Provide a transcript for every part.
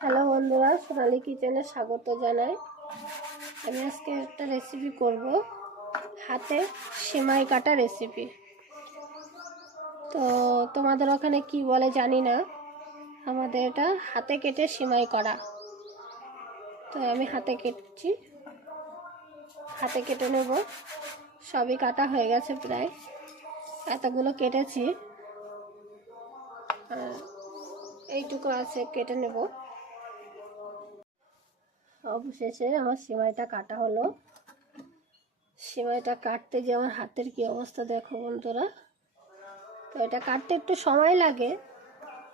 Hello বন্ধুরা, সোনালী কিচেনে স্বাগত জানাই। আমি আজকে একটা রেসিপি করব, হাতে সেমাই কাটা রেসিপি। তো তোমাদের ওখানে কি বলে জানি না, আমাদের এটা হাতে কেটে সেমাই করা। তো আমি হাতে কেটে নেব। সবই কাটা হয়ে গেছে, প্রায় এতগুলো কেটেছি, এইটুকু আছে, কেটে নেব। অবশেষে আমার সেমাইটা কাটা হলো। সেমাইটা কাটতে যে আমার হাতের কি অবস্থা দেখো বন্ধুরা। তো এটা কাটতে একটু সময় লাগে,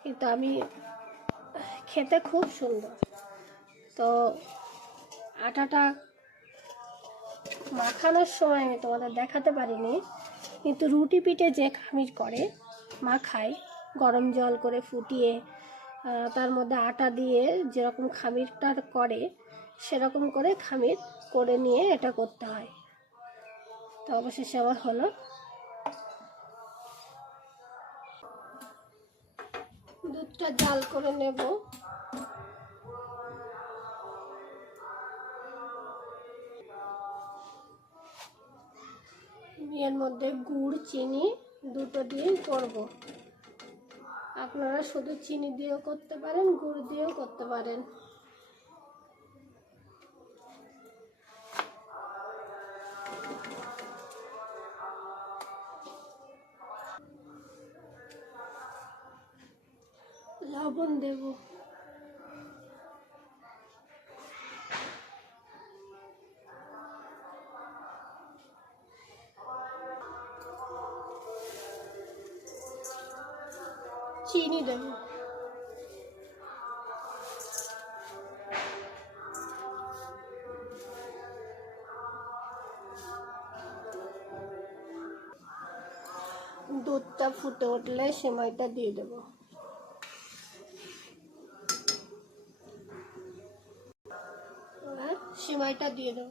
কিন্তু আমি খেতে খুব সুন্দর। তো আটাটা মাখানোর সময় আমি তোমাদের দেখাতে পারিনি, কিন্তু রুটি পিঠে যে খামির করে মাখায়, গরম জল করে ফুটিয়ে তার মধ্যে আটা দিয়ে যেরকম খামিরটা করে সেরকম করে খামির করে নিয়ে এটা করতে হয়। তো অবশেষে আমার হলো। দুধটা জাল করে নেব। এর মধ্যে গুড় চিনি দুটো দিয়ে করব। আপনারা শুধু চিনি দিয়েও করতে পারেন, গুড় দিয়েও করতে পারেন। লবণ দেব। চিনি দেব। দুধটা ফুটে উঠলে সেমাইটা দিয়ে দেব। সেমাইটা দিয়ে দেব।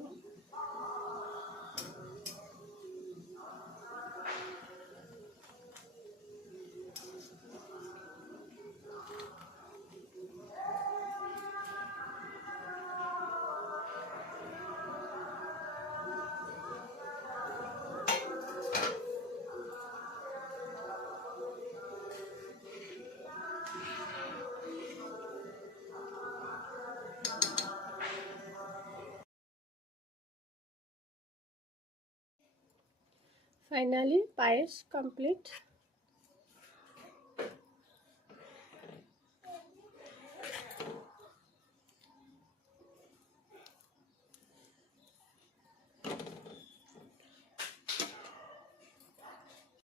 ফাইনালি পায়েস কমপ্লিট।